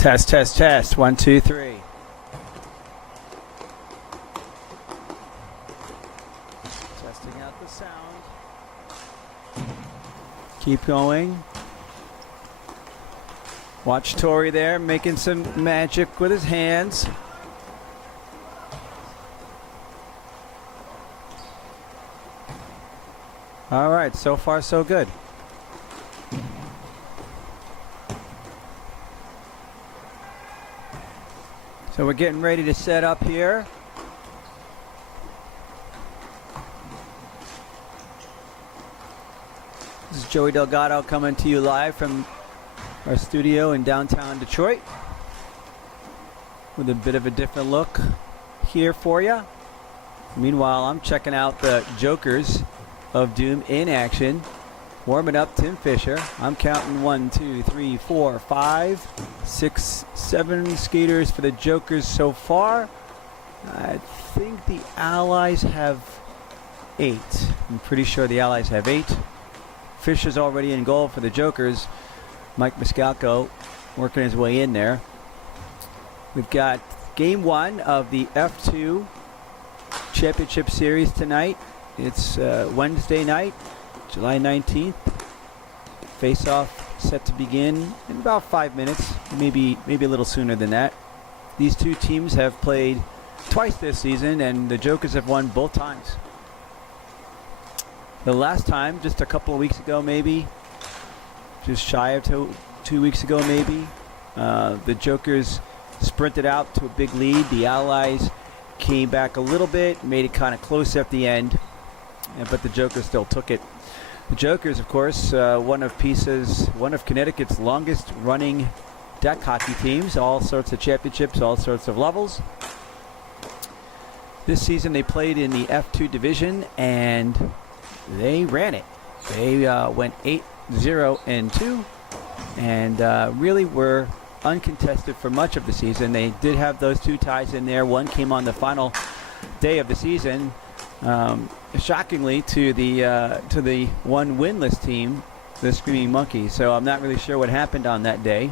Test, test, test. 1, 2, 3. Testing out the sound. Keep going. Watch Tori there making some magic with his hands. All right, so far so good. So we're getting ready to set up here. This is Joey Delgado coming to you live from our studio in downtown Detroit with a bit of a different look here for you. Meanwhile, I'm checking out the Jokers of Doom in action. Warming up Tim Fisher. I'm counting 1, 2, 3, 4, 5, 6, 7 skaters for the Jokers so far. I think the Allies have 8. I'm pretty sure the Allies have 8. Fisher's already in goal for the Jokers. Mike Miscalco working his way in there. We've got game 1 of the F2 Championship Series tonight. It's Wednesday night, July 19th. Face-off set to begin in about 5 minutes, maybe a little sooner than that. These two teams have played twice this season, and the Jokers have won both times. The last time, just a couple of weeks ago maybe, just shy of 2 weeks ago maybe, the Jokers sprinted out to a big lead. The Allies came back a little bit, made it kind of close at the end, but the Jokers still took it. The Jokers, of course, one of Connecticut's longest running deck hockey teams, all sorts of championships, all sorts of levels. This season they played in the F2 division and they ran it. They went 8-0-2 and really were uncontested for much of the season. They did have those 2 ties in there. One came on the final day of the season. Shockingly to the one winless team, the Screaming Monkeys. So I'm not really sure what happened on that day.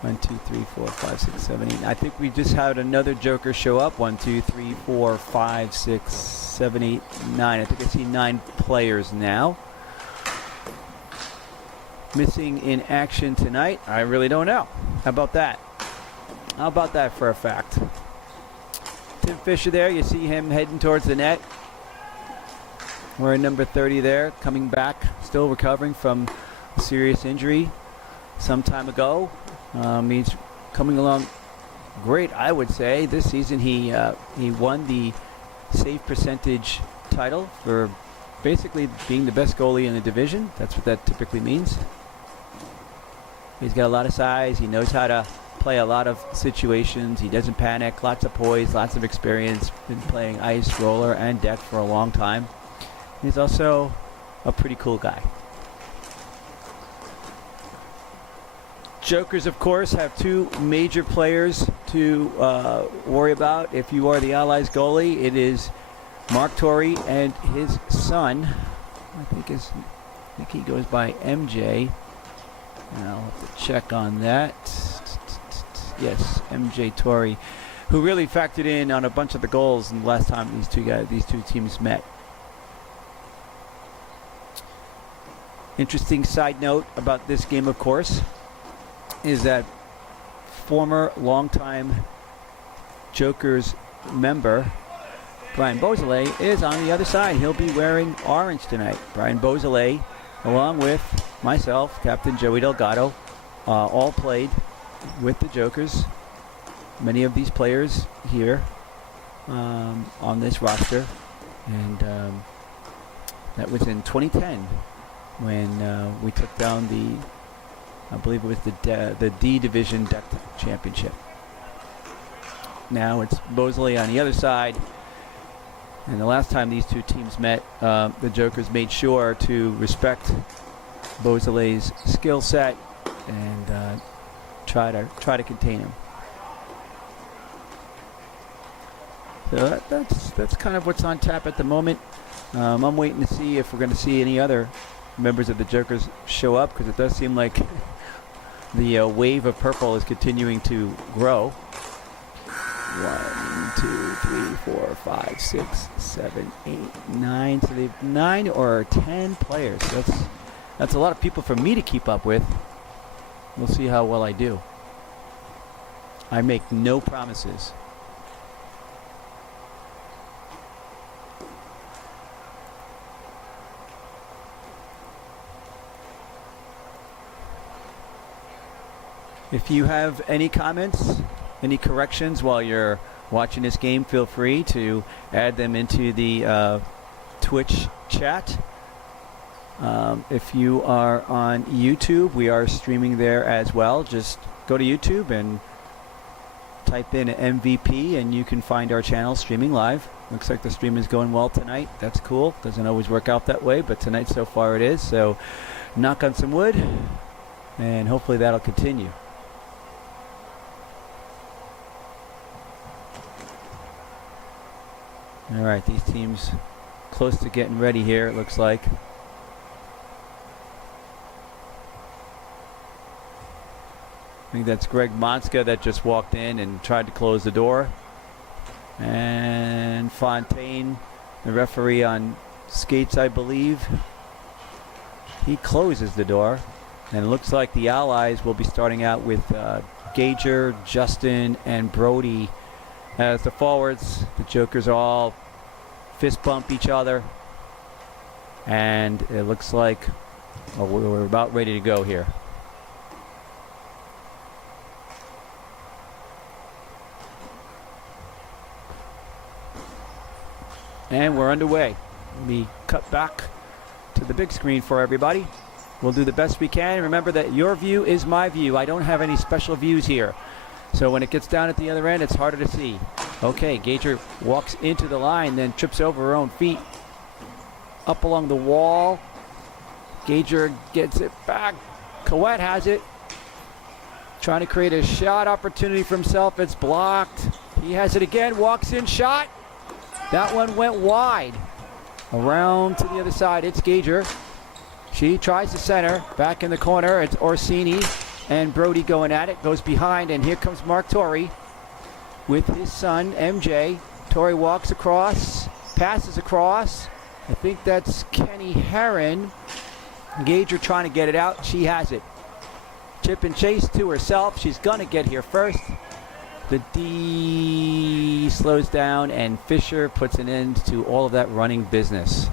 1, 2, 3, 4, 5, 6, 7, 8. I think we just had another Joker show up. 1, 2, 3, 4, 5, 6, 7, 8, 9. I think I see 9 players now. Missing in action tonight? I really don't know. How about that? How about that for a fact? Tim Fisher there, you see him heading towards the net. Wearing number 30 there, coming back, still recovering from a serious injury some time ago. He's coming along great, I would say. This season he won the save percentage title for basically being the best goalie in the division. That's what that typically means. He's got a lot of size. He knows how to play a lot of situations. He doesn't panic. Lots of poise, lots of experience. Been playing ice, roller, and deck for a long time. He's also a pretty cool guy. Jokers, of course, have 2 major players to worry about. If you are the Allies goalie, it is Mark Tori and his son. I think he goes by MJ. And I'll have to check on that. Yes, MJ Tori, who really factored in on a bunch of the goals in the last time these two teams met. Interesting side note about this game, of course, is that former longtime Jokers member Brian Beausoleil is on the other side. He'll be wearing orange tonight. Brian Beausoleil, along with myself, Captain Joey Delgado, all played with the Jokers. Many of these players here on this roster, and that was in 2010 when we took down I believe it was the D Division Deck Championship. Now it's Beausoleil on the other side, and the last time these two teams met, the Jokers made sure to respect Beausoleil's skill set and try to contain him. So that's kind of what's on tap at the moment. I'm waiting to see if we're going to see any other members of the Jokers show up, because it does seem like The wave of purple is continuing to grow. 1, 2, 3, 4, 5, 6, 7, 8, 9. So they've 9 or 10 players. That's a lot of people for me to keep up with. We'll see how well I do. I make no promises. If you have any comments, any corrections while you're watching this game, feel free to add them into the Twitch chat. If you are on YouTube, we are streaming there as well. Just go to YouTube and type in MVP and you can find our channel streaming live. Looks like the stream is going well tonight. That's cool. Doesn't always work out that way, but tonight so far it is. So knock on some wood and hopefully that'll continue. All right, these teams close to getting ready here, it looks like. I think that's Greg Monska that just walked in and tried to close the door. And Fontaine, the referee on skates, I believe, he closes the door. And it looks like the Allies will be starting out with Gager, Justin, and Brody as the forwards. The Jokers all fist bump each other. And it looks like we're about ready to go here. And we're underway. Let me cut back to the big screen for everybody. We'll do the best we can. Remember that your view is my view. I don't have any special views here. So when it gets down at the other end, it's harder to see. Okay, Gager walks into the line, then trips over her own feet. Up along the wall. Gager gets it back. Coet has it. Trying to create a shot opportunity for himself. It's blocked. He has it again. Walks in, shot. That one went wide. Around to the other side, it's Gager. She tries to center. Back in the corner, it's Orsini and Brody going at it. Goes behind, and here comes Mark Torrey with his son, MJ. Torrey walks across, passes across. I think that's Kenny Herron. Gager trying to get it out. She has it. Chip and chase to herself. She's going to get here first. The D slows down, and Fisher puts an end to all of that running business.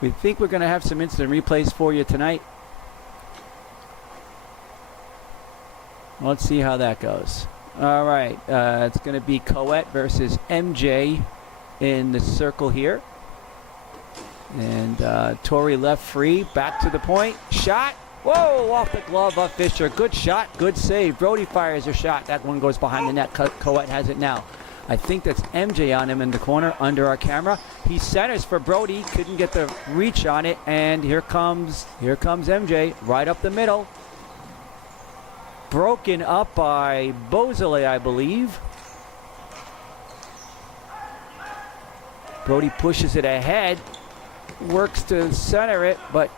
We think we're going to have some instant replays for you tonight. Let's see how that goes. All right, it's going to be Coet versus MJ in the circle here. And Torrey left free, back to the point, shot. Whoa, off the glove of Fisher. Good shot, good save. Brody fires her shot. That one goes behind the net. Coet has it now. I think that's MJ on him in the corner under our camera. He centers for Brody, couldn't get the reach on it, and here comes MJ right up the middle. Broken up by Beausoleil, I believe. Brody pushes it ahead, works to center it, but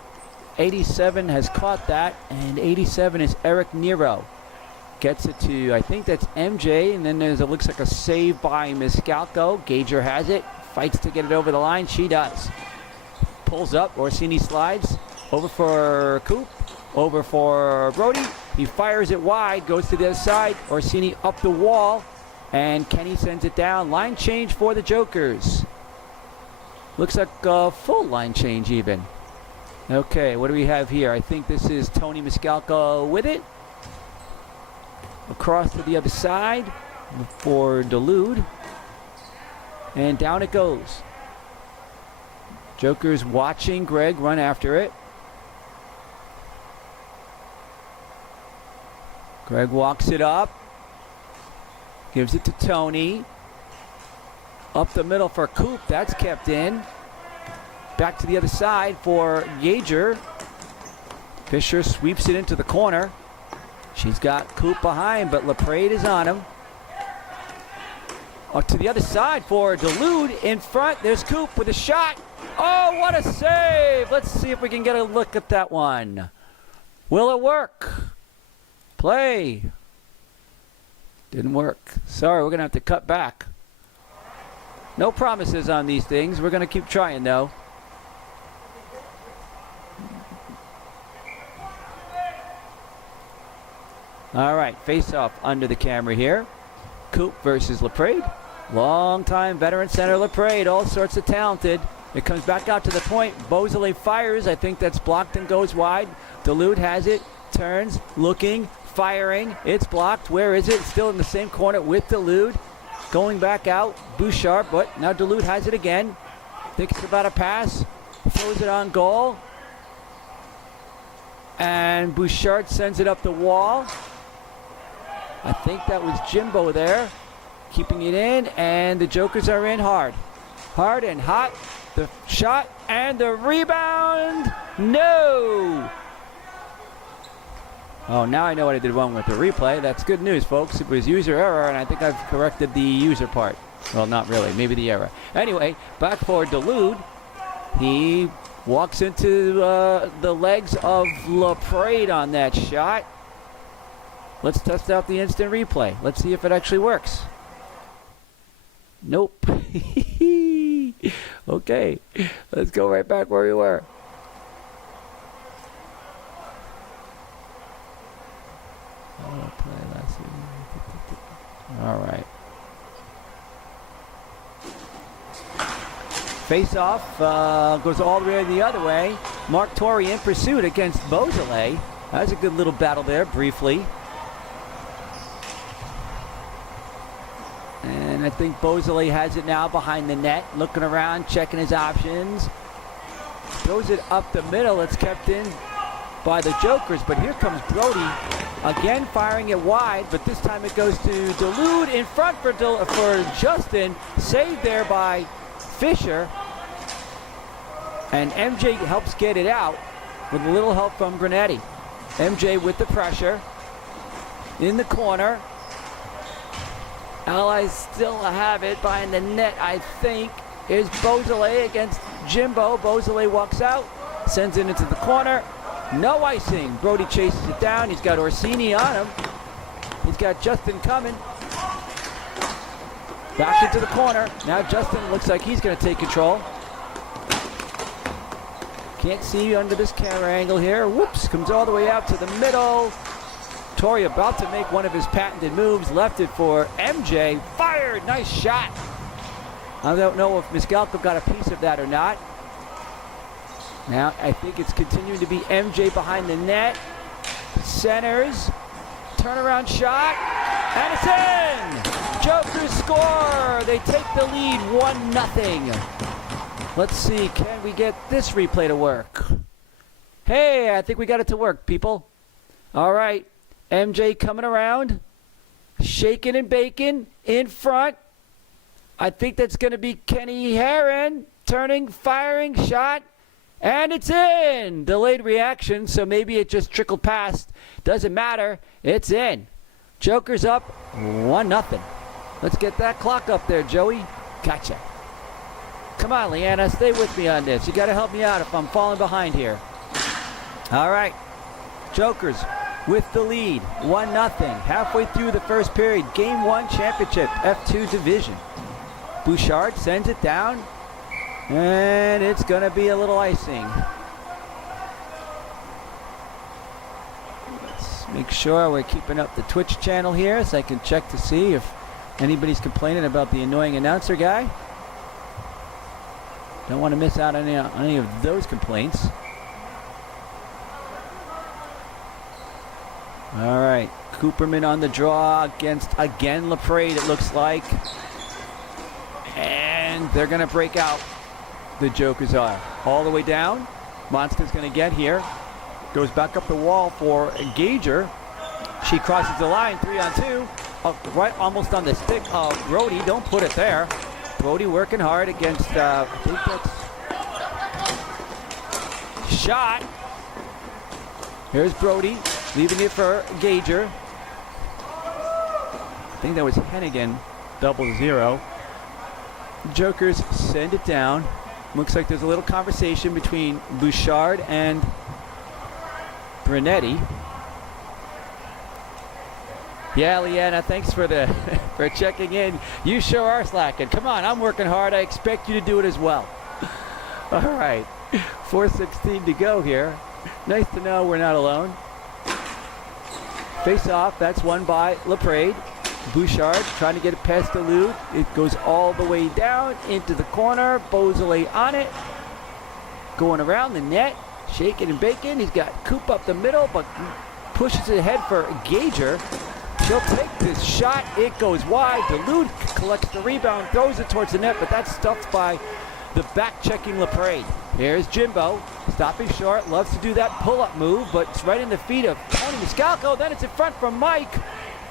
87 has caught that, and 87 is Eric Nero. Gets it to, I think that's MJ, and then it looks like a save by Miscalco. Gager has it, fights to get it over the line. She does. Pulls up, Orsini slides, over for Coop, over for Brody. He fires it wide, goes to the other side. Orsini up the wall, and Kenny sends it down. Line change for the Jokers. Looks like a full line change even. Okay, what do we have here? I think this is Tony Miscalco with it. Across to the other side for Dulude. And down it goes. Jokers watching Greg run after it. Greg walks it up. Gives it to Tony. Up the middle for Coop. That's kept in. Back to the other side for Gager. Fisher sweeps it into the corner. She's got Coop behind, but LaPrade is on him. To the other side for Dulude. In front, there's Coop with a shot. Oh, what a save! Let's see if we can get a look at that one. Will it work? Play. Didn't work. Sorry, we're going to have to cut back. No promises on these things. We're going to keep trying, though. All right, face-off under the camera here. Coop versus LaPrade. Long-time veteran center LaPrade, all sorts of talented. It comes back out to the point. Beausoleil fires. I think that's blocked and goes wide. Duluth has it, turns, looking, firing. It's blocked. Where is it? Still in the same corner with Duluth. Going back out. Bouchard, but now Duluth has it again. Thinks about a pass. Throws it on goal. And Bouchard sends it up the wall. I think that was Jimbo there. Keeping it in, and the Jokers are in hard. Hard and hot. The shot and the rebound. No! Oh, now I know what I did wrong with the replay. That's good news, folks. It was user error, and I think I've corrected the user part. Well, not really. Maybe the error. Anyway, back for Duluth. He walks into the legs of LaPrade on that shot. Let's test out the instant replay. Let's see if it actually works. Nope. Okay, let's go right back where we were. All right. Face-off goes all the way the other way. Mark Torrey in pursuit against Beausoleil. That was a good little battle there, briefly. And I think Beausoleil has it now behind the net, looking around, checking his options. Throws it up the middle. It's kept in by the Jokers, but here comes Brody again, firing it wide, but this time it goes to Duluth in front for Justin. Saved there by Fisher. And MJ helps get it out with a little help from Granetti. MJ with the pressure in the corner. Allies still have it behind the net, I think. Is Beausoleil against Jimbo. Beausoleil walks out, sends it into the corner. No icing. Brody chases it down. He's got Orsini on him. He's got Justin coming. Back into the corner. Now Justin looks like he's going to take control. Can't see under this camera angle here. Whoops. Comes all the way out to the middle. Torrey about to make one of his patented moves. Left it for MJ. Fired. Nice shot. I don't know if Misgalco got a piece of that or not. Now I think it's continuing to be MJ behind the net. Centers. Turnaround shot. And it's in! Jokers score! They take the lead 1-0. Let's see, can we get this replay to work? Hey, I think we got it to work, people. All right. MJ coming around, shaking and baking in front. I think that's going to be Kenny Herron, turning, firing, shot, and it's in. Delayed reaction, so maybe it just trickled past. Doesn't matter. It's in. Jokers up 1-0. Let's get that clock up there, Joey. Gotcha. Come on, Leanna, stay with me on this. You got to help me out if I'm falling behind here. All right. Jokers with the lead, 1-0. Halfway through the first period, Game 1 championship, F2 division. Bouchard sends it down, and it's going to be a little icing. Let's make sure we're keeping up the Twitch channel here so I can check to see if anybody's complaining about the annoying announcer guy. Don't want to miss out on any of those complaints. All right, Cooperman on the draw against, again, LaPrade, it looks like. And they're going to break out. The Jokers are. All the way down. Monska's going to get here. Goes back up the wall for Gager. She crosses the line, 3-on-2. Right almost on the stick of Brody. Don't put it there. Brody working hard against, I think that's... Shot. Here's Brody. Leaving it for Gager. I think that was Hennigan, 0-0. Jokers send it down. Looks like there's a little conversation between Bouchard and Brunetti. Yeah, Leanna, thanks for for checking in. You sure are slacking. Come on, I'm working hard. I expect you to do it as well. All right, 4:16 to go here. Nice to know we're not alone. Face off, that's won by LaPrade. Bouchard trying to get it past Duluth. It goes all the way down into the corner. Beausoleil on it. Going around the net. Shaking and baking. He's got Coop up the middle, but pushes it ahead for Gager. She'll take this shot. It goes wide. Duluth collects the rebound, throws it towards the net, but that's stuffed by the back-checking LaPrade. Here's Jimbo, stopping short, loves to do that pull-up move, but it's right in the feet of Tony Miscalco. Then it's in front from Mike,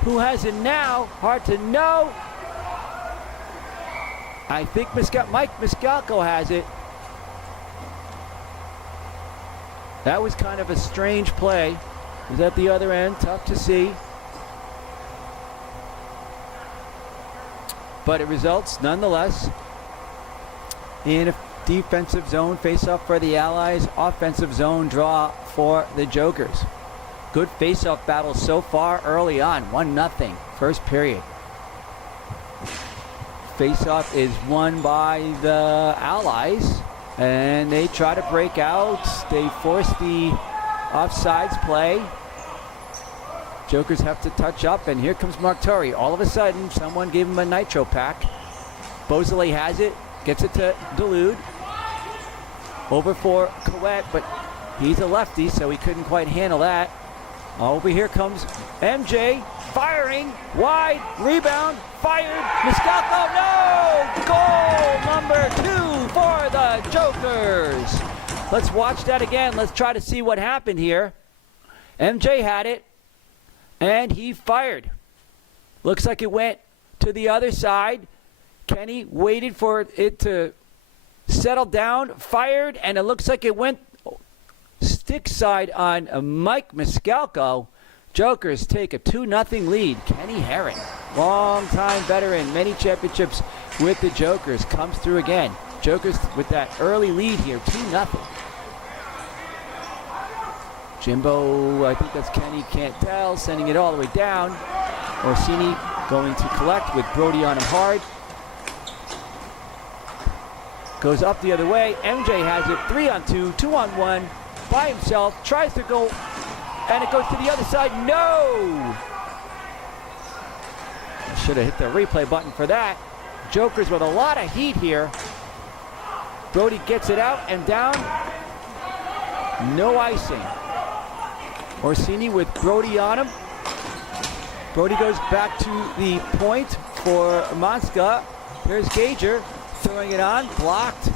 who has it now. Hard to know. I think Mike Miscalco has it. That was kind of a strange play. Is at the other end, tough to see. But it results, nonetheless, in a defensive zone face-off for the Allies, offensive zone draw for the Jokers. Good face-off battle so far early on, 1-0, first period. Face-off is won by the Allies, and they try to break out. They force the offsides play. Jokers have to touch up, and here comes Mark Torrey. All of a sudden, someone gave him a nitro pack. Beausoleil has it, gets it to Duluth. Over for Coet, but he's a lefty, so he couldn't quite handle that. Over here comes MJ, firing, wide, rebound, fired, Miscalco, no! Goal number 2 for the Jokers. Let's watch that again. Let's try to see what happened here. MJ had it, and he fired. Looks like it went to the other side. Kenny waited for it to settle down, fired, and it looks like it went stick side on Mike Miscalco. Jokers take a 2-0 lead. Kenny Herron, long-time veteran, many championships with the Jokers, comes through again. Jokers with that early lead here, 2-0. Jimbo, I think that's Kenny, can't tell, sending it all the way down. Orsini going to collect with Brody on him hard. Goes up the other way. MJ has it 3-on-2, 2-on-1, by himself, tries to go, and it goes to the other side. No! Should have hit the replay button for that. Jokers with a lot of heat here. Brody gets it out and down. No icing. Orsini with Brody on him. Brody goes back to the point for Monska. Here's Gager throwing it on, blocked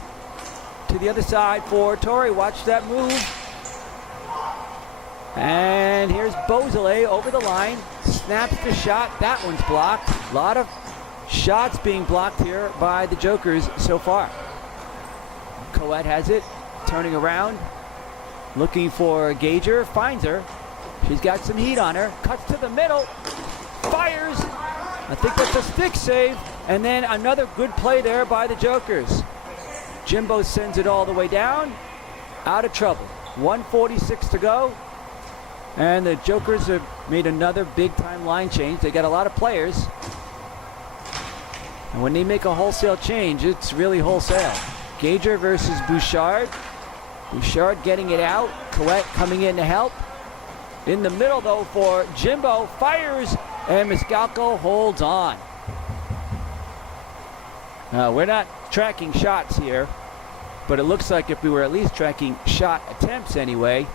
to the other side for Torrey. Watch that move. And here's Beausoleil over the line, snaps the shot. That one's blocked. A lot of shots being blocked here by the Jokers so far. Coet has it, turning around, looking for Gager, finds her. She's got some heat on her, cuts to the middle, fires. I think that's a stick save, and then another good play there by the Jokers. Jimbo sends it all the way down, out of trouble. 1:46 to go, and the Jokers have made another big-time line change. They got a lot of players, and when they make a wholesale change, it's really wholesale. Gager versus Bouchard. Bouchard getting it out. Coet coming in to help. In the middle, though, for Jimbo. Fires, and Miscalco holds on. We're not tracking shots here, but it looks like if we were at least tracking shot attempts anyway,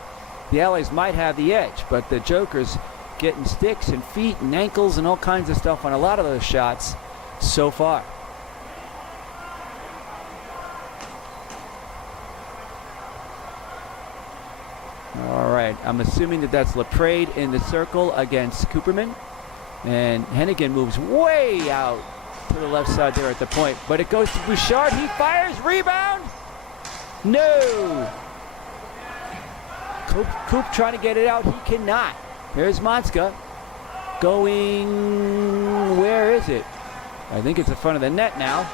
the Allies might have the edge. But the Jokers getting sticks and feet and ankles and all kinds of stuff on a lot of those shots so far. All right, I'm assuming that that's LaPrade in the circle against Cooperman. And Hennigan moves way out to the left side there at the point. But it goes to Bouchard. He fires. Rebound. No. Coop trying to get it out. He cannot. Here's Monska. Going, where is it? I think it's in front of the net now.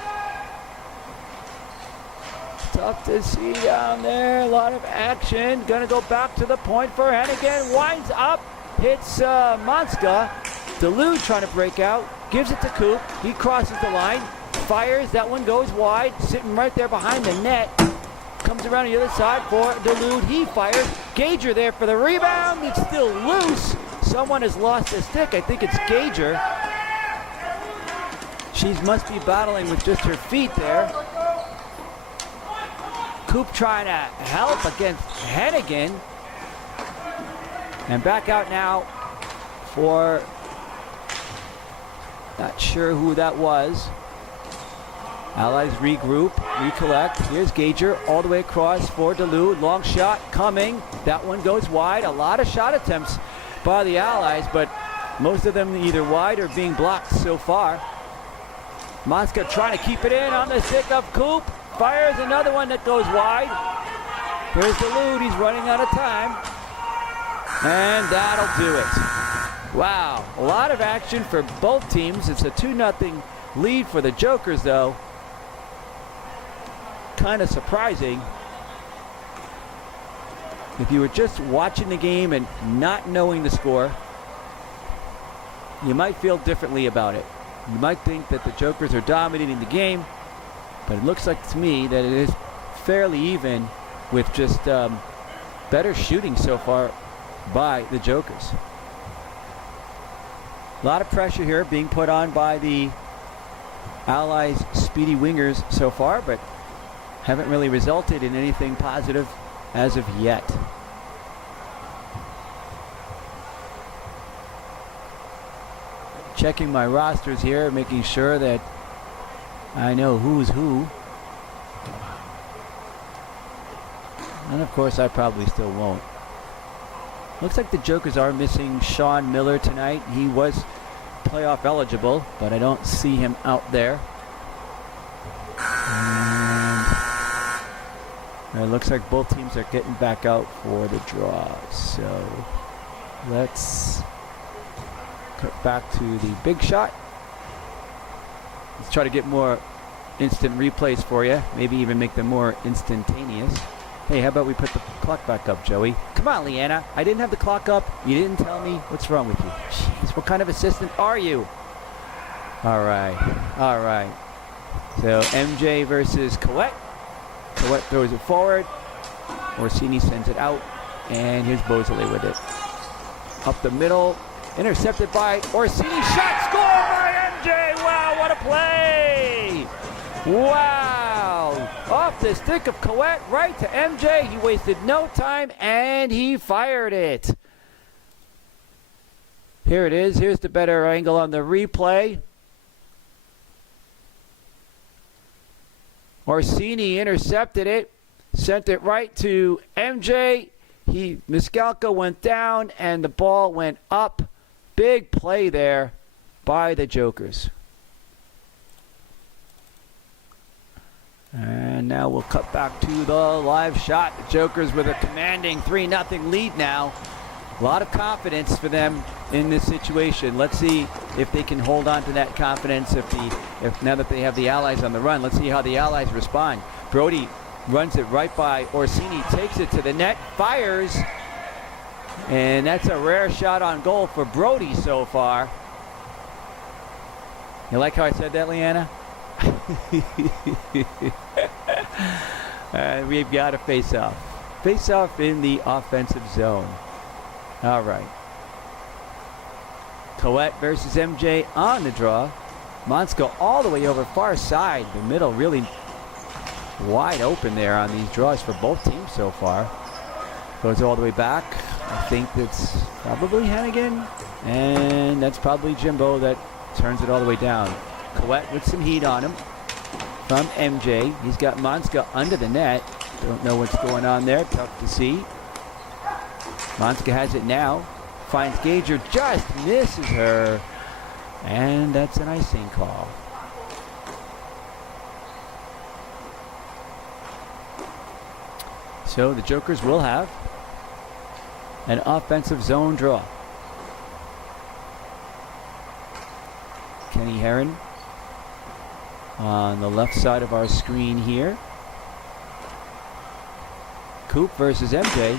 tough to see down there. A lot of action. Gonna go back to the point for Hennigan. Winds up. Hits Monska. Dulude trying to break out. Gives it to Coop. He crosses the line. Fires. That one goes wide. Sitting right there behind the net. Comes around the other side for Dulude. He fires. Gager there for the rebound. It's still loose. Someone has lost a stick. I think it's Gager. She must be battling with just her feet there. Coop trying to help against Hennigan. And back out now for, not sure who that was. Allies regroup, recollect. Here's Gager all the way across for Dulude. Long shot coming. That one goes wide. A lot of shot attempts by the Allies, but most of them either wide or being blocked so far. Monska trying to keep it in on the stick of Coop. Fires another one that goes wide. Here's Dulude. He's running out of time. And that'll do it. Wow. A lot of action for both teams. It's a 2-0 lead for the Jokers, though. Kind of surprising. If you were just watching the game and not knowing the score, you might feel differently about it. You might think that the Jokers are dominating the game, but it looks like to me that it is fairly even with just better shooting so far by the Jokers. A lot of pressure here being put on by the Allies' speedy wingers so far, but haven't really resulted in anything positive as of yet. Checking my rosters here, making sure that I know who's who. And of course, I probably still won't. Looks like the Jokers are missing Sean Miller tonight. He was playoff eligible, but I don't see him out there. And it looks like both teams are getting back out for the draw. So let's cut back to the big shot. Let's try to get more instant replays for you. Maybe even make them more instantaneous. Hey, how about we put the clock back up, Joey? Come on, Leanna. I didn't have the clock up. You didn't tell me. What's wrong with you? Jeez, what kind of assistant are you? All right. All right. So MJ versus Coette. Coette throws it forward. Orsini sends it out. And here's Beausoleil with it. Up the middle. Intercepted by Orsini. Shot score by MJ. Wow, what a play. Wow. Off the stick of Coette, right to MJ. He wasted no time, and he fired it. Here it is. Here's the better angle on the replay. Orsini intercepted it, sent it right to MJ. Miscalco went down, and the ball went up. Big play there by the Jokers. And now we'll cut back to the live shot. The Jokers with a commanding 3-0 lead now. A lot of confidence for them in this situation. Let's see if they can hold on to that confidence if now that they have the Allies on the run. Let's see how the Allies respond. Brody runs it right by Orsini, takes it to the net, fires. And that's a rare shot on goal for Brody so far. You like how I said that, Leanna? We've got a face-off. Face-off in the offensive zone. All right. Coette versus MJ on the draw. Monska all the way over far side. The middle really wide open there on these draws for both teams so far. Goes all the way back. I think that's probably Hennigan. And that's probably Jimbo that turns it all the way down. Coette with some heat on him from MJ. He's got Monska under the net. Don't know what's going on there. Tough to see. Monska has it now. Finds Gager, just misses her. And that's an icing call. So the Jokers will have an offensive zone draw. Kenny Herron on the left side of our screen here. Coop versus MJ.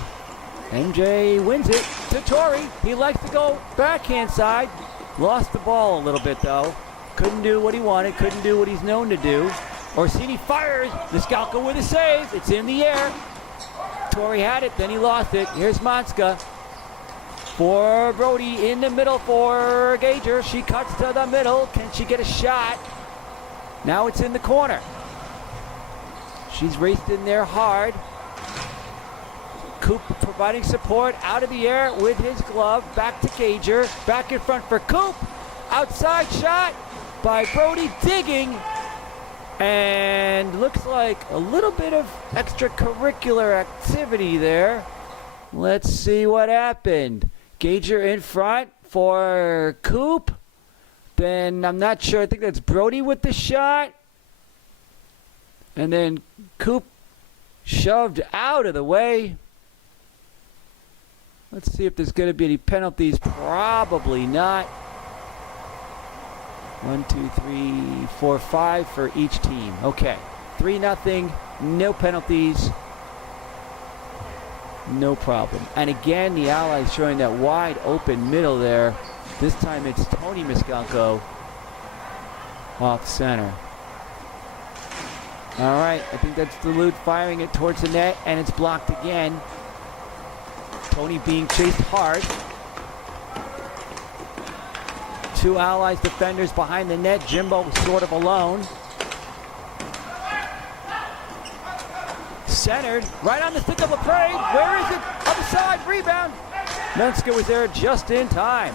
MJ wins it to Tori. He likes to go backhand side. Lost the ball a little bit though. Couldn't do what he wanted. Couldn't do what he's known to do. Orsini fires. Niskalka with a save. It's in the air. Tori had it, then he lost it. Here's Manska for Brody in the middle for Gager. She cuts to the middle. Can she get a shot? Now it's in the corner. She's raced in there hard. Coop providing support out of the air with his glove. Back to Gager. Back in front for Coop. Outside shot by Brody, digging. And looks like a little bit of extracurricular activity there. Let's see what happened. Gager in front for Coop. Then I'm not sure. I think that's Brody with the shot. And then Coop shoved out of the way. Let's see if there's going to be any penalties. Probably not. 1, 2, 3, 4, 5 for each team. Okay. 3-0. No penalties. No problem. And again, the Allies showing that wide open middle there. This time it's Tony Miskalko off center. All right. I think that's Duluth firing it towards the net, and it's blocked again. Tony being chased hard. Two Allies defenders behind the net. Jimbo sort of alone. Centered, right on the stick of LaPrade. Where is it? Other side, rebound. Menska was there just in time.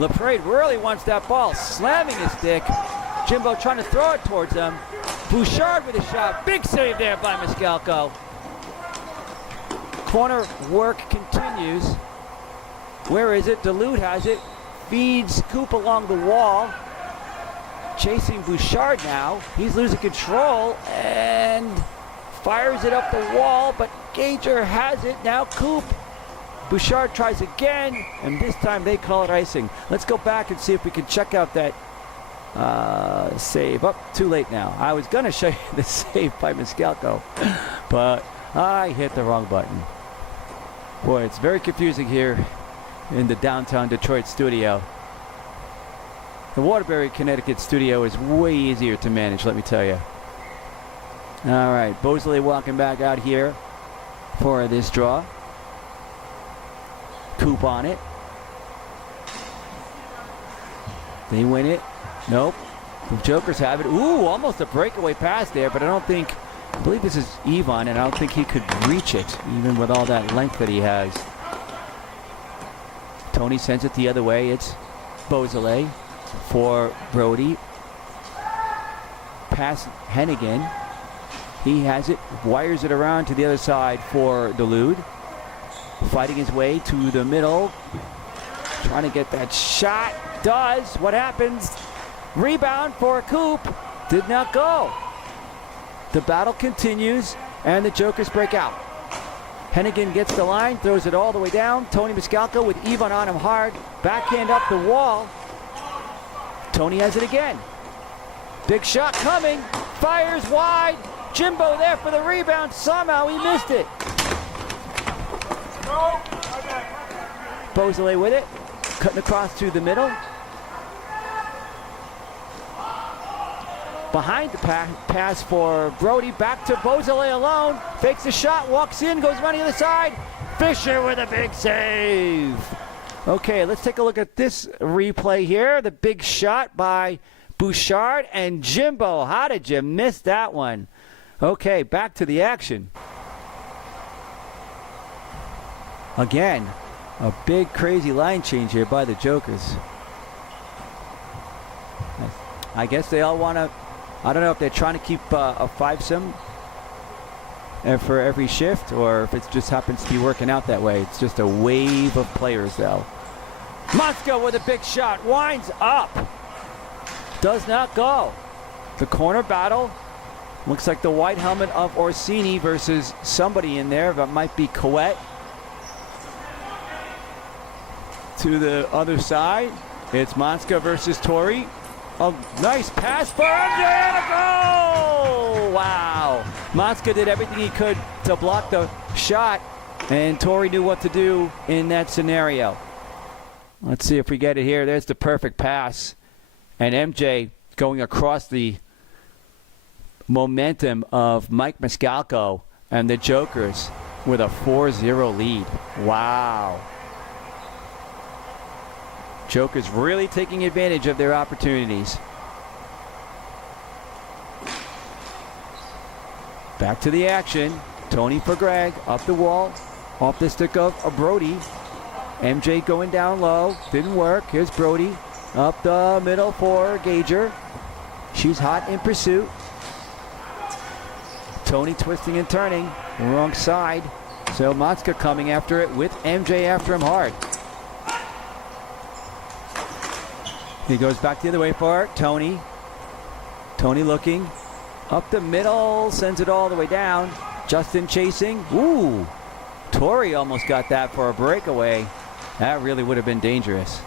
LaPrade really wants that ball, slamming his stick. Jimbo trying to throw it towards him. Bouchard with a shot. Big save there by Miskalko. Corner work continues. Where is it? Duluth has it. Feeds Coop along the wall. Chasing Bouchard now. He's losing control and fires it up the wall, but Gager has it. Now Coop. Bouchard tries again, and this time they call it icing. Let's go back and see if we can check out that save. Too late now. I was going to show you the save by Miskalko, but I hit the wrong button. Boy, it's very confusing here in the downtown Detroit studio. The Waterbury, Connecticut studio is way easier to manage, let me tell you. All right, Bosley walking back out here for this draw. Coop on it. They win it. Nope. The Jokers have it. Ooh, almost a breakaway pass there, but I believe this is Ivan, and I don't think he could reach it, even with all that length that he has. Tony sends it the other way. It's Beausoleil for Brody. Pass Hennigan. He has it, wires it around to the other side for Duluth. Fighting his way to the middle. Trying to get that shot. Does. What happens? Rebound for Coop. Did not go. The battle continues, and the Jokers break out. Hennigan gets the line, throws it all the way down. Tony Miskalko with Ivan on him hard. Backhand up the wall. Tony has it again. Big shot coming. Fires wide. Jimbo there for the rebound. Somehow he missed it. Beausoleil with it. Cutting across to the middle. Behind the pass for Brody. Back to Beausoleil alone. Fakes the shot. Walks in. Goes around the other side. Fisher with a big save. Okay, let's take a look at this replay here. The big shot by Bouchard and Jimbo. How did you miss that one? Okay, back to the action. Again, a big crazy line change here by the Jokers. I guess they all want to, I don't know if they're trying to keep a five-some for every shift, or if it just happens to be working out that way. It's just a wave of players, though. Manska with a big shot. Winds up. Does not go. The corner battle. Looks like the white helmet of Orsini versus somebody in there. That might be Coet. To the other side, it's Manska versus Tori. A nice pass for MJ and a goal! Wow. Motska did everything he could to block the shot, and Tori knew what to do in that scenario. Let's see if we get it here. There's the perfect pass. And MJ going across the momentum of Mike Maniscalco and the Jokers with a 4-0 lead. Wow. Jokers really taking advantage of their opportunities. Back to the action. Tony for Greg. Up the wall. Off the stick of Brody. MJ going down low. Didn't work. Here's Brody. Up the middle for Gager. She's hot in pursuit. Tony twisting and turning. Wrong side. So Motska coming after it with MJ after him hard. He goes back the other way for Tony. Tony looking. Up the middle. Sends it all the way down. Justin chasing. Ooh. Tori almost got that for a breakaway. That really would have been dangerous.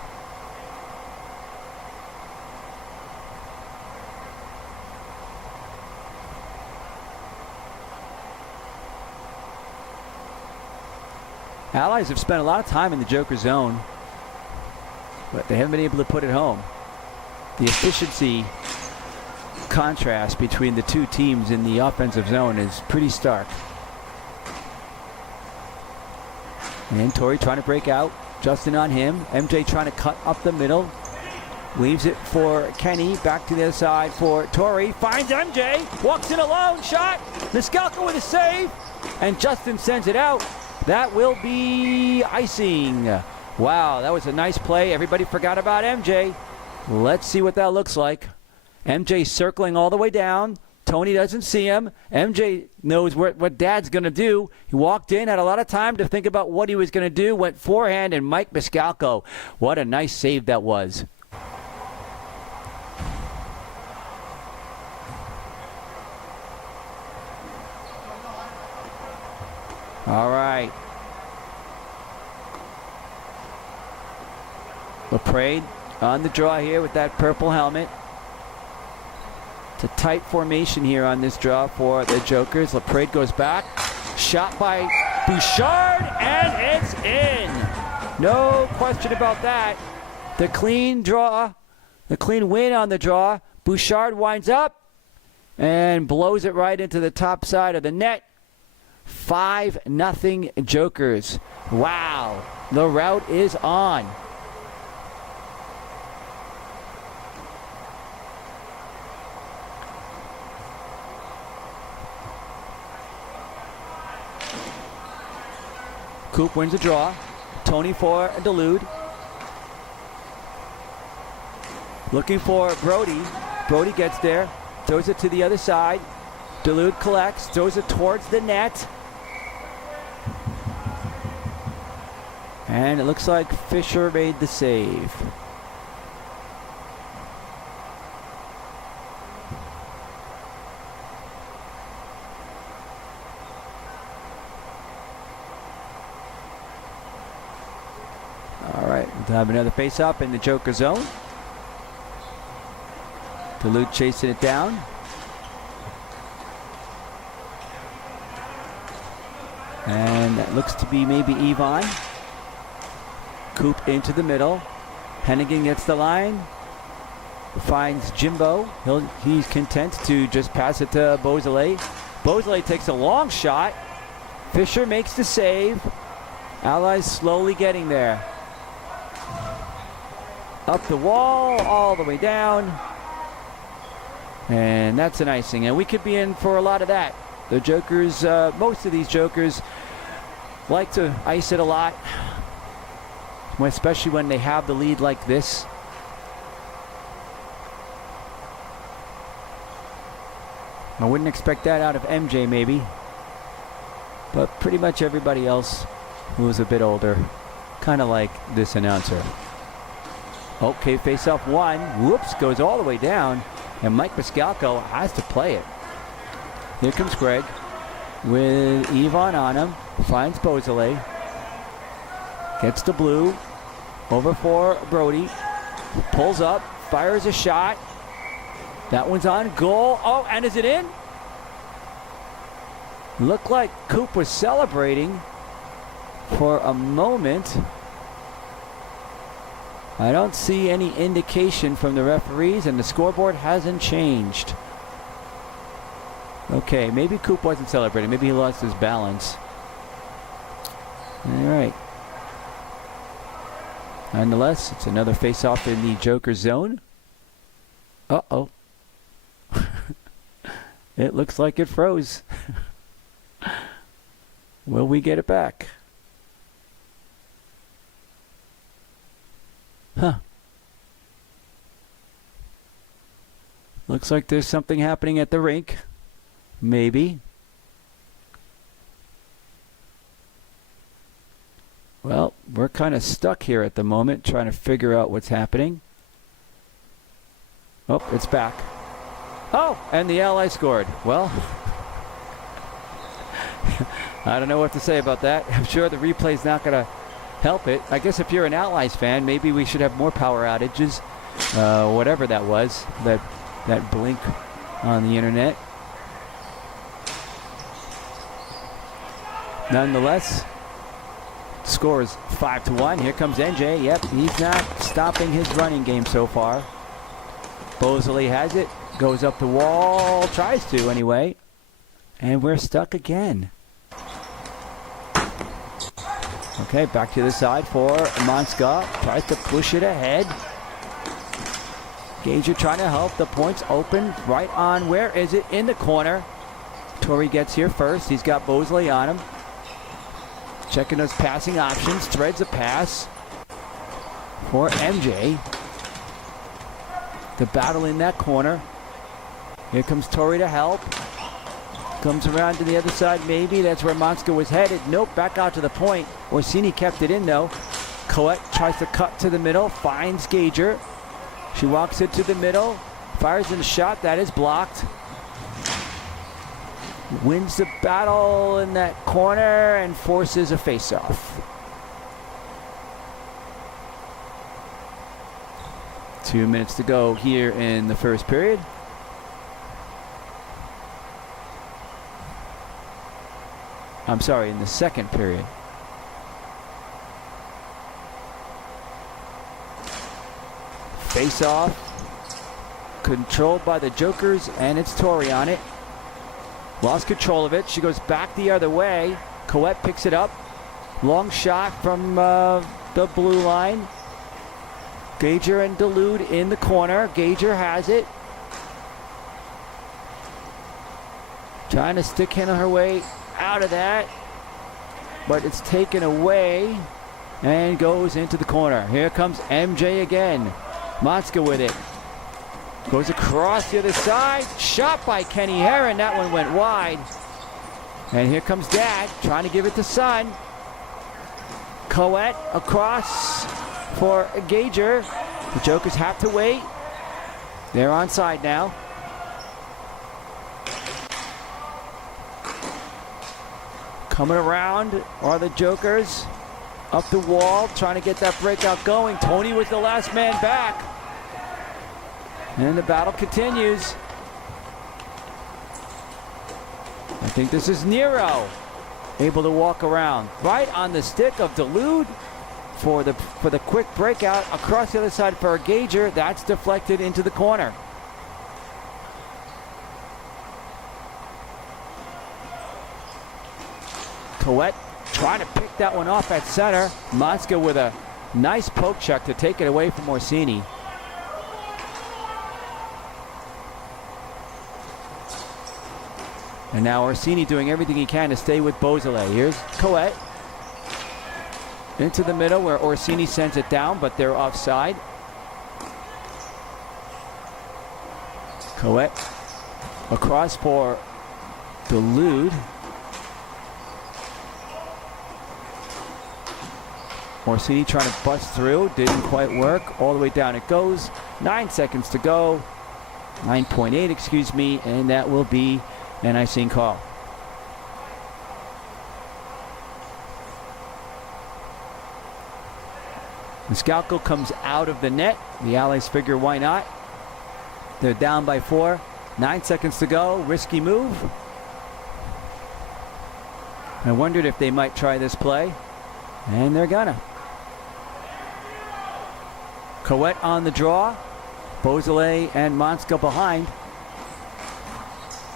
Allies have spent a lot of time in the Joker zone, but they haven't been able to put it home. The efficiency contrast between the two teams in the offensive zone is pretty stark. And Tori trying to break out. Justin on him. MJ trying to cut up the middle. Leaves it for Kenny. Back to the other side for Tori. Finds MJ. Walks in alone. Shot. Maniscalco with a save. And Justin sends it out. That will be icing. Wow, that was a nice play. Everybody forgot about MJ. Let's see what that looks like. MJ circling all the way down. Tony doesn't see him. MJ knows what Dad's going to do. He walked in, had a lot of time to think about what he was going to do. Went forehand, and Mike Maniscalco. What a nice save that was. All right. LaPrade on the draw here with that purple helmet. It's a tight formation here on this draw for the Jokers. LaPrade goes back. Shot by Bouchard, and it's in. No question about that. The clean draw, the clean win on the draw. Bouchard winds up and blows it right into the top side of the net. 5-0 Jokers. Wow, the route is on. Coop wins the draw. Tony for Dulude. Looking for Brody. Brody gets there. Throws it to the other side. Dulude collects. Throws it towards the net. And it looks like Fisher made the save. All right, we'll have another face-up in the Joker zone. Duluth chasing it down. And that looks to be maybe Yvonne. Coop into the middle. Hennigan gets the line. Finds Jimbo. He's content to just pass it to Beausoleil. Beausoleil takes a long shot. Fisher makes the save. Allies slowly getting there. Up the wall, all the way down. And that's an icing. And we could be in for a lot of that. The Jokers, most of these Jokers like to ice it a lot, especially when they have the lead like this. I wouldn't expect that out of MJ maybe, but pretty much everybody else who is a bit older, kind of like this announcer. Okay, face off one. Whoops, goes all the way down, and Mike Maniscalco has to play it. Here comes Greg with Yvonne on him. Finds Beausoleil. Gets the blue. Over for Brody. Pulls up. Fires a shot. That one's on goal. Oh, and is it in? Looked like Coop was celebrating for a moment. I don't see any indication from the referees, and the scoreboard hasn't changed. Okay, maybe Coop wasn't celebrating. Maybe he lost his balance. All right. Nonetheless, it's another face-off in the Joker zone. Uh-oh. It looks like it froze. Will we get it back? Huh. Looks like there's something happening at the rink. Maybe. Well, we're kind of stuck here at the moment trying to figure out what's happening. Oh, it's back. Oh, and the Ally scored. Well, I don't know what to say about that. I'm sure the replay's not going to help it. I guess if you're an Allies fan, maybe we should have more power outages. Whatever that was, that blink on the internet. Nonetheless, score is 5-1. Here comes NJ. Yep, he's not stopping his running game so far. Bosley has it. Goes up the wall. Tries to, anyway. And we're stuck again. Okay, back to the side for Monska. Tries to push it ahead. Gager trying to help. The point's open. Right on. Where is it? In the corner. Torrey gets here first. He's got Bosley on him. Checking those passing options. Threads a pass for MJ. The battle in that corner. Here comes Torrey to help. Comes around to the other side, maybe. That's where Monska was headed. Nope, back out to the point. Orsini kept it in, though. Coet tries to cut to the middle. Finds Gager. She walks into the middle. Fires in a shot. That is blocked. Wins the battle in that corner and forces a face-off. 2 minutes to go here in the first period. I'm sorry, in the second period. Face-off. Controlled by the Jokers, and it's Torrey on it. Lost control of it. She goes back the other way. Coet picks it up. Long shot from the blue line. Gager and Dulude in the corner. Gager has it. Trying to stick in her way out of that. But it's taken away and goes into the corner. Here comes MJ again. Monska with it. Goes across the other side. Shot by Kenny Herron. That one went wide. And here comes Dad trying to give it to Son. Coet across for Gager. The Jokers have to wait. They're onside now. Coming around are the Jokers. Up the wall, trying to get that breakout going. Tony was the last man back. And the battle continues. I think this is Nero. Able to walk around. Right on the stick of Dulude for the quick breakout. Across the other side for Gager. That's deflected into the corner. Coet trying to pick that one off at center. Monska with a nice poke check to take it away from Orsini. And now Orsini doing everything he can to stay with Beausoleil. Here's Coet. Into the middle where Orsini sends it down, but they're offside. Coet across for Dulude. Orsini trying to bust through. Didn't quite work. All the way down it goes. 9 seconds to go. 9.8, excuse me. And that will be an icing call. Miscalco comes out of the net. The Allies figure why not. They're down by 4. 9 seconds to go. Risky move. I wondered if they might try this play, and they're gonna. Coet on the draw. Beausoleil and Monska behind.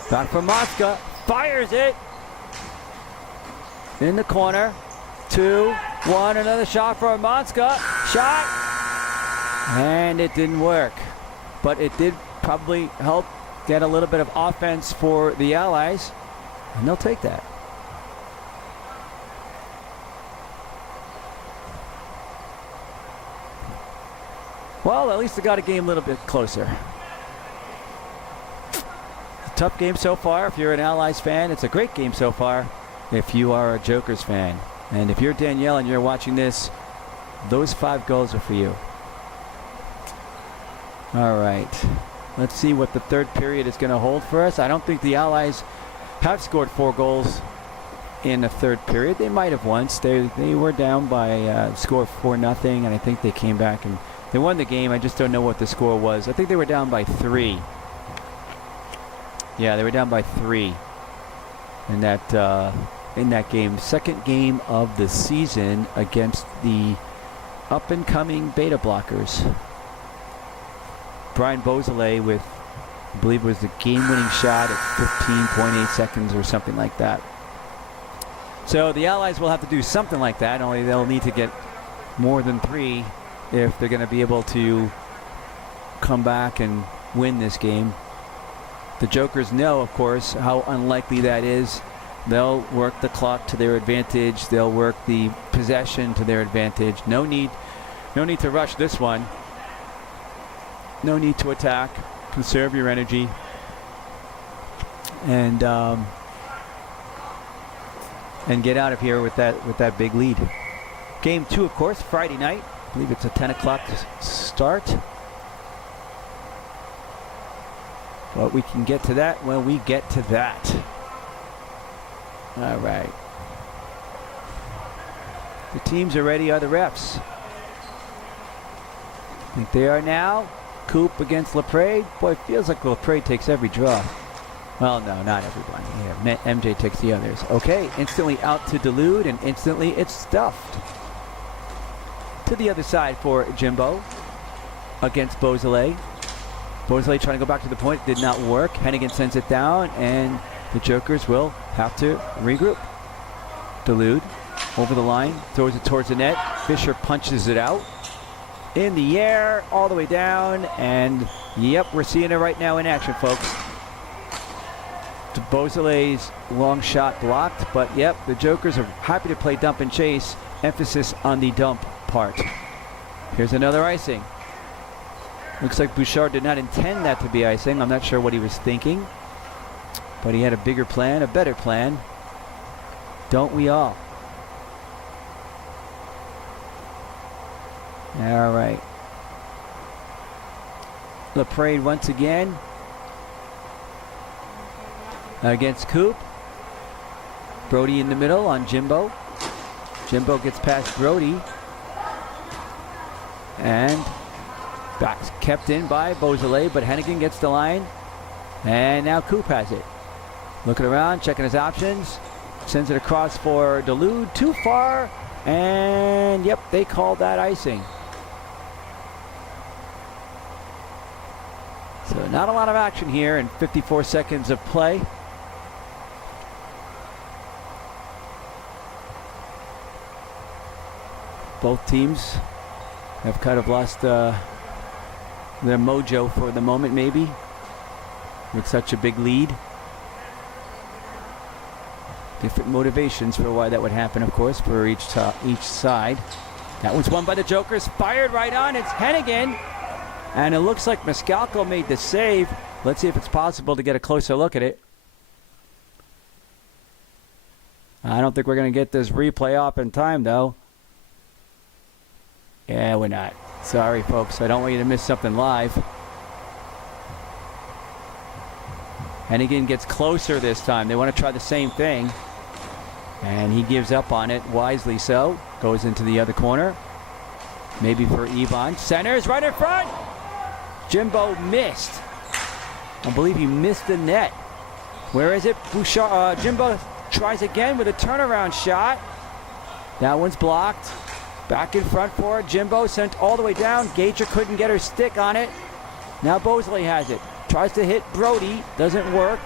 Back from Monska. Fires it. In the corner. 2-1. Another shot for Monska. Shot. And it didn't work. But it did probably help get a little bit of offense for the Allies. And they'll take that. Well, at least they got a game a little bit closer. It's a tough game so far if you're an Allies fan. It's a great game so far if you are a Jokers fan. And if you're Danielle and you're watching this, those 5 goals are for you. All right. Let's see what the third period is going to hold for us. I don't think the Allies have scored 4 goals in the third period. They might have once. They were down by score 4-0, and I think they came back and they won the game. I just don't know what the score was. I think they were down by 3. Yeah, they were down by 3 in that game. Second game of the season against the up-and-coming Beta Blockers. Brian Beausoleil with, I believe it was the game-winning shot at 15.8 seconds or something like that. So the Allies will have to do something like that, only they'll need to get more than 3 if they're going to be able to come back and win this game. The Jokers know, of course, how unlikely that is. They'll work the clock to their advantage. They'll work the possession to their advantage. No need to rush this one. No need to attack. Conserve your energy. And get out of here with that big lead. Game 2, of course, Friday night. I believe it's a 10 o'clock start. But we can get to that when we get to that. All right. The teams are ready, are the refs. I think they are now. Coop against LaPrade. Boy, it feels like LaPrade takes every draw. Well, no, not everyone. Yeah, MJ takes the others. Okay, instantly out to Dulude, and instantly it's stuffed. To the other side for Jimbo against Beausoleil. Beausoleil trying to go back to the point. Did not work. Hennigan sends it down, and the Jokers will have to regroup. Dulude over the line, throws it towards the net. Fisher punches it out. In the air, all the way down, and yep, we're seeing it right now in action, folks. Beausoleil's long shot blocked, but yep, the Jokers are happy to play dump and chase. Emphasis on the dump part. Here's another icing. Looks like Bouchard did not intend that to be icing. I'm not sure what he was thinking, but he had a bigger plan, a better plan. Don't we all? All right. LaPrade once again against Coop. Brody in the middle on Jimbo. Jimbo gets past Brody. And back's kept in by Beausoleil, but Hennigan gets the line. And now Coop has it. Looking around, checking his options. Sends it across for Dulude. Too far. And yep, they called that icing. So not a lot of action here in 54 seconds of play. Both teams have kind of lost their mojo for the moment, maybe, with such a big lead. Different motivations for why that would happen, of course, for each side. That one's won by the Jokers. Fired right on. It's Hennigan. And it looks like Mascalco made the save. Let's see if it's possible to get a closer look at it. I don't think we're going to get this replay up in time, though. Yeah, we're not. Sorry, folks. I don't want you to miss something live. Hennigan gets closer this time. They want to try the same thing. And he gives up on it, wisely so. Goes into the other corner. Maybe for Yvonne. Centers right in front. Jimbo missed. I believe he missed the net. Where is it? Bouchard, Jimbo tries again with a turnaround shot. That one's blocked. Back in front for it. Jimbo sent all the way down. Gager couldn't get her stick on it. Now Bosley has it. Tries to hit Brody. Doesn't work.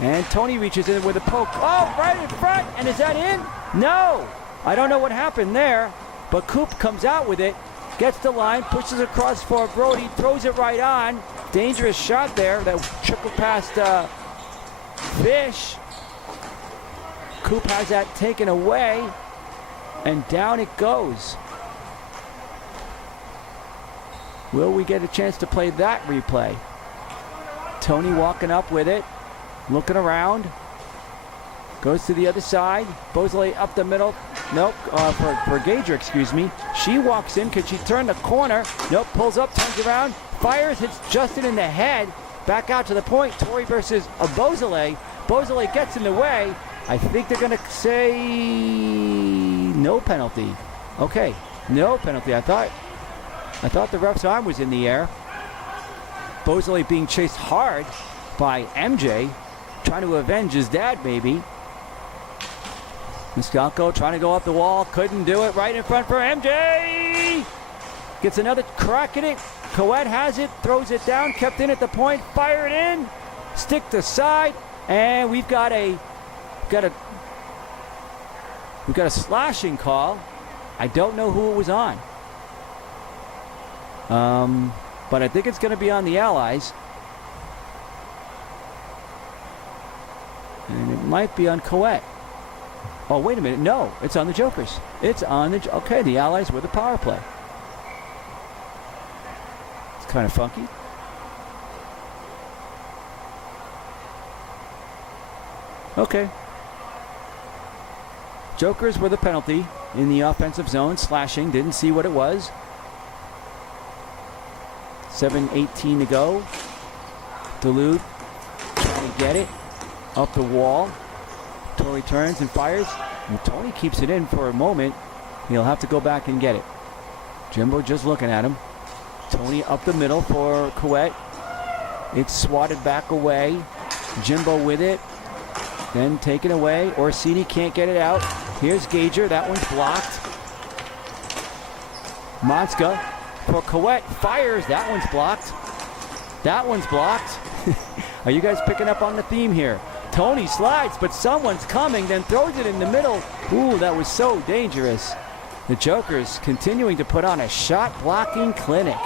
And Tony reaches in with a poke. Oh, right in front. And is that in? No. I don't know what happened there. But Coop comes out with it. Gets the line. Pushes across for Brody. Throws it right on. Dangerous shot there. That trickled past Fish. Coop has that taken away. And down it goes. Will we get a chance to play that replay? Tony walking up with it. Looking around. Goes to the other side. Bosley up the middle. Nope. For Gager, excuse me. She walks in. Can she turn the corner? Nope. Pulls up. Turns around. Fires. Hits Justin in the head. Back out to the point. Tori versus Bosley. Bosley gets in the way. I think they're going to say no penalty. Okay. No penalty. I thought the ref's arm was in the air. Bosley being chased hard by MJ. Trying to avenge his dad, maybe. Miscalco trying to go up the wall. Couldn't do it. Right in front for MJ. Gets another crack at it. Coette has it. Throws it down. Kept in at the point. Fired in. Stick to side. And we've got a slashing call. I don't know who it was on. But I think it's going to be on the Allies. And it might be on Coette. Oh, wait a minute. No, it's on the Jokers. It's on the... Okay, the Allies with a power play. It's kind of funky. Okay. Jokers with a penalty in the offensive zone. Slashing. Didn't see what it was. 7:18 to go. Duluth trying to get it. Up the wall. Tori turns and fires. And Tony keeps it in for a moment. He'll have to go back and get it. Jimbo just looking at him. Tony up the middle for Coette. It's swatted back away. Jimbo with it. Then taken away. Orsini can't get it out. Here's Gager. That one's blocked. Monska for Coette. Fires. That one's blocked. That one's blocked. Are you guys picking up on the theme here? Tony slides, but someone's coming, then throws it in the middle. Ooh, that was so dangerous. The Jokers continuing to put on a shot blocking clinic.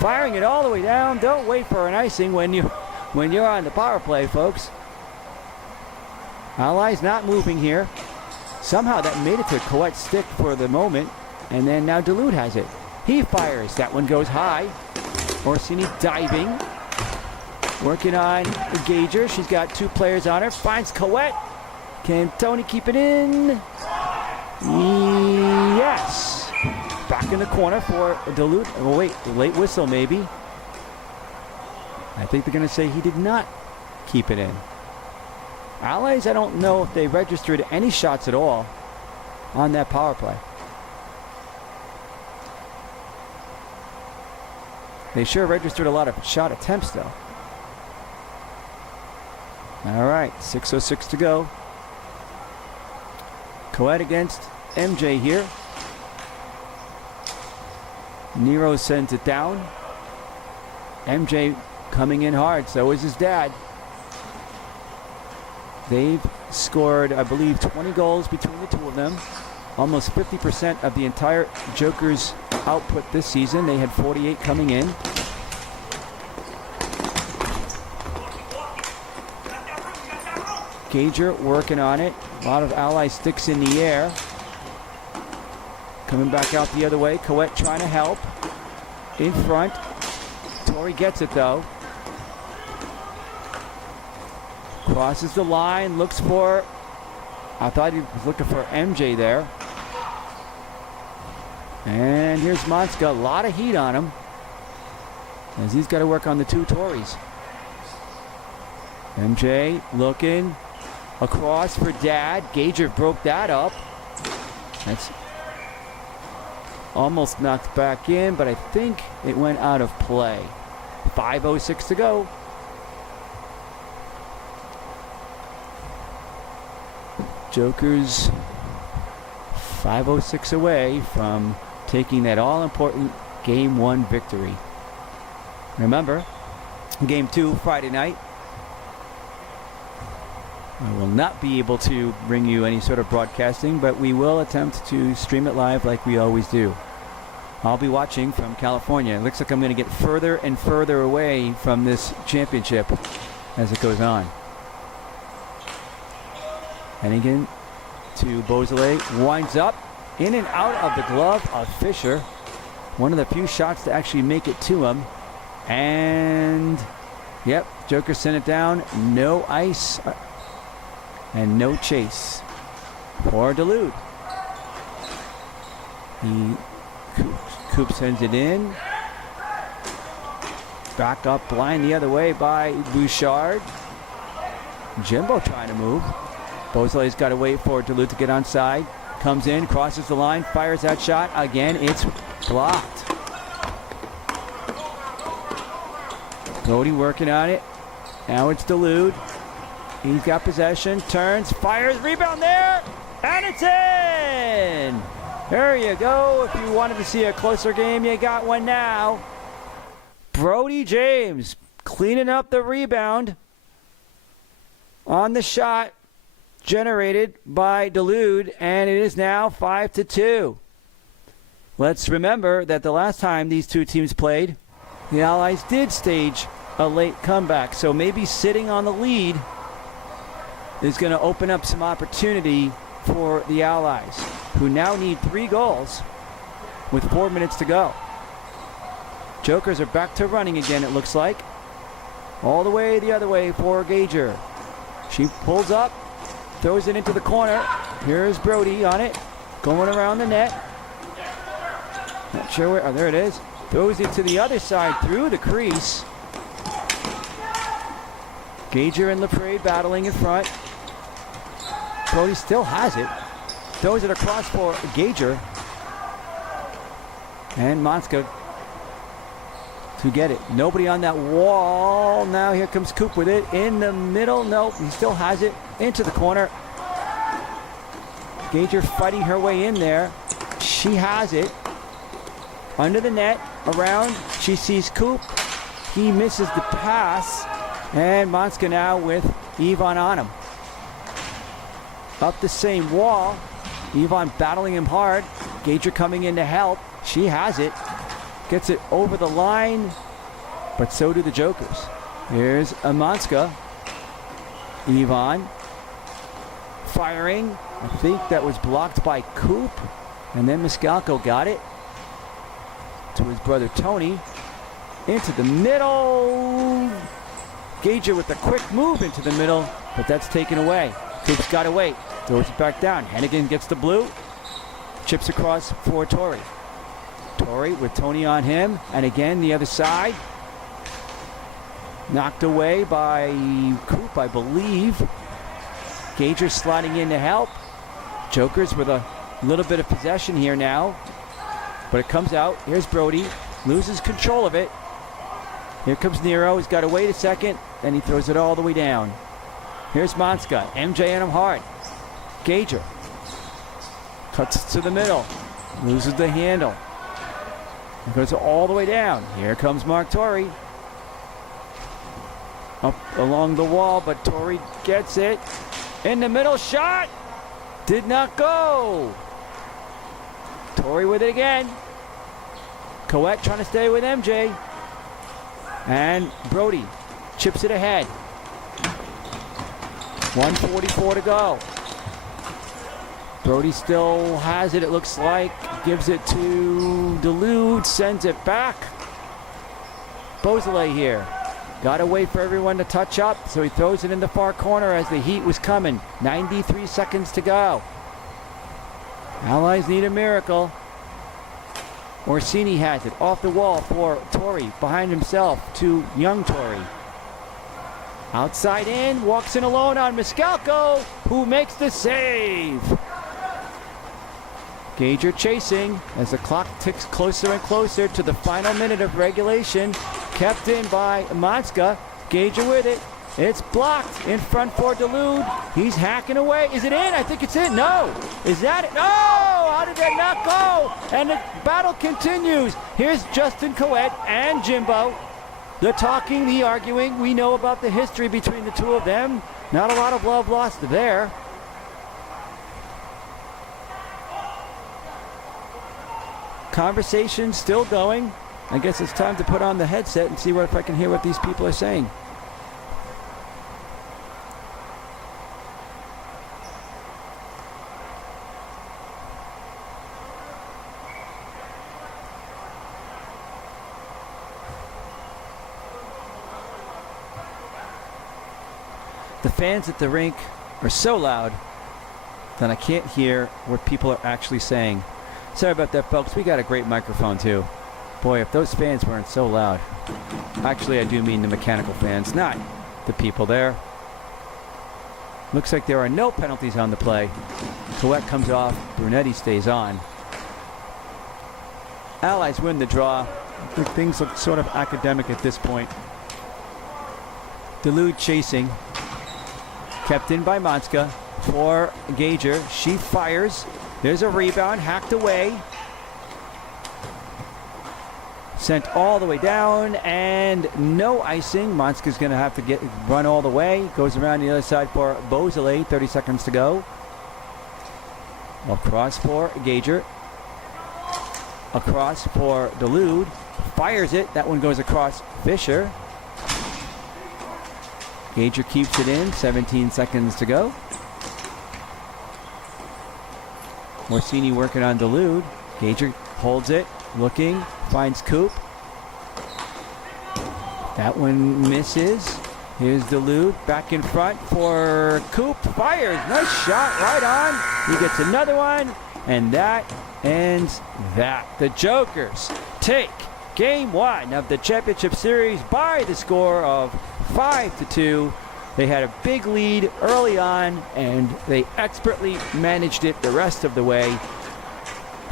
Firing it all the way down. Don't wait for an icing when you're on the power play, folks. Allies not moving here. Somehow that made it to Coette's stick for the moment, and then now Duluth has it. He fires. That one goes high. Orsini diving. Working on Gager. She's got two players on her. Finds Coette. Can Tony keep it in? Yes. Back in the corner for Duluth. Oh, wait. Late whistle, maybe. I think they're going to say he did not keep it in. Allies, I don't know if they registered any shots at all on that power play. They sure registered a lot of shot attempts, though. All right, 6:06 to go. Coette against MJ here. Nero sends it down. MJ coming in hard, so is his dad. They've scored, I believe, 20 goals between the two of them. Almost 50% of the entire Jokers output this season. They had 48 coming in. Gager working on it. A lot of Ally sticks in the air. Coming back out the other way. Coette trying to help. In front. Tori gets it, though. Crosses the line. Looks for... I thought he was looking for MJ there. And here's Monska. A lot of heat on him, as he's got to work on the two Tories. MJ looking across for Dad. Gager broke that up. That's almost knocked back in, but I think it went out of play. 5:06 to go. Jokers 5:06 away from taking that all-important Game 1 victory. Remember, Game 2 Friday night. I will not be able to bring you any sort of broadcasting, but we will attempt to stream it live like we always do. I'll be watching from California. It looks like I'm going to get further and further away from this championship as it goes on. Hennigan to Beausoleil, winds up, in and out of the glove of Fisher. One of the few shots to actually make it to him. And, yep, Joker sent it down. No ice and no chase for Duluth. Coop sends it in. Back up line the other way by Bouchard. Jimbo trying to move. Beausoleil's got to wait for Duluth to get onside. Comes in, crosses the line, fires that shot. Again, it's blocked. Brody working on it. Now it's Duluth. He's got possession, turns, fires, rebound there, and it's in! There you go. If you wanted to see a closer game, you got one now. Brody James cleaning up the rebound on the shot generated by Duluth, and it is now 5-2. Let's remember that the last time these two teams played, the Allies did stage a late comeback, so maybe sitting on the lead is going to open up some opportunity for the Allies, who now need 3 goals with 4 minutes to go. Jokers are back to running again, it looks like. All the way the other way for Gager. She pulls up, throws it into the corner. Here's Brody on it, going around the net. Not sure where, oh, there it is. Throws it to the other side through the crease. Gager and LaPrade battling in front. Brody still has it. Throws it across for Gager. And Monska to get it. Nobody on that wall. Now here comes Coop with it. In the middle. Nope, he still has it. Into the corner. Gager fighting her way in there. She has it. Under the net. Around. She sees Coop. He misses the pass. And Monska now with Yvonne on him. Up the same wall. Yvonne battling him hard. Gager coming in to help. She has it. Gets it over the line. But so do the Jokers. Here's Monska. Yvonne. Firing. I think that was blocked by Coop. And then Miscalco got it. To his brother Tony. Into the middle. Gager with a quick move into the middle. But that's taken away. Coop's got to wait. Throws it back down. Hennigan gets the blue. Chips across for Torrey. Torrey with Tony on him. And again, the other side. Knocked away by Coop, I believe. Gager sliding in to help. Jokers with a little bit of possession here now. But it comes out. Here's Brody. Loses control of it. Here comes Nero. He's got to wait a second. Then he throws it all the way down. Here's Monska. MJ on him hard. Gager. Cuts to the middle. Loses the handle. It goes all the way down. Here comes Mark Torrey. Up along the wall, but Torrey gets it. In the middle, shot! Did not go! Torrey with it again. Coette trying to stay with MJ. And Brody chips it ahead. 1:44 to go. Brody still has it, it looks like. Gives it to Duluth, sends it back. Beausoleil here. Got to wait for everyone to touch up, so he throws it in the far corner as the heat was coming. 93 seconds to go. Allies need a miracle. Orsini has it off the wall for Torrey, behind himself to young Torrey. Outside in, walks in alone on Miscalco, who makes the save. Gager chasing as the clock ticks closer and closer to the final minute of regulation. Kept in by Monska. Gager with it. It's blocked in front for Dulude. He's hacking away. Is it in? I think it's in. No. Is that it? No! How did that not go? And the battle continues. Here's Justin Coet and Jimbo. The talking, the arguing. We know about the history between the two of them. Not a lot of love lost there. Conversation still going. I guess it's time to put on the headset and see if I can hear what these people are saying. The fans at the rink are so loud that I can't hear what people are actually saying. Sorry about that, folks. We got a great microphone, too. Boy, if those fans weren't so loud. Actually, I do mean the mechanical fans, not the people there. Looks like there are no penalties on the play. Coet comes off. Brunetti stays on. Allies win the draw. I think things look sort of academic at this point. Dulude chasing. Kept in by Monska for Gager. She fires. There's a rebound. Hacked away. Sent all the way down. And no icing. Monska's going to have to run all the way. Goes around the other side for Beausoleil. 30 seconds to go. Across for Gager. Across for Dulude. Fires it. That one goes across Fisher. Gager keeps it in. 17 seconds to go. Morsini working on Dulude. Gager holds it. Looking. Finds Coop. That one misses. Here's Dulude. Back in front for Coop. Fires. Nice shot. Right on. He gets another one. And that ends that. The Jokers take Game 1 of the championship series by the score of 5-2. They had a big lead early on, and they expertly managed it the rest of the way.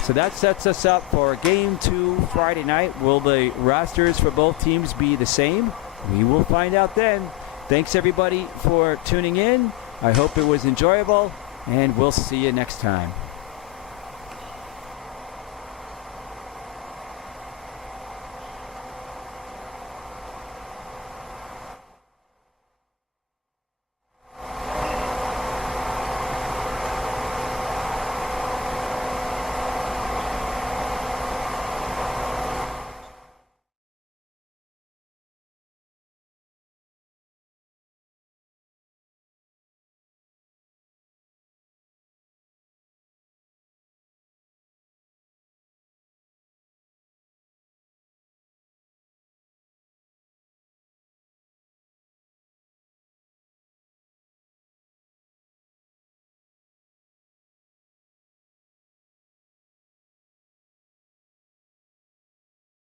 So that sets us up for Game 2 Friday night. Will the rosters for both teams be the same? We will find out then. Thanks, everybody, for tuning in. I hope it was enjoyable, and we'll see you next time.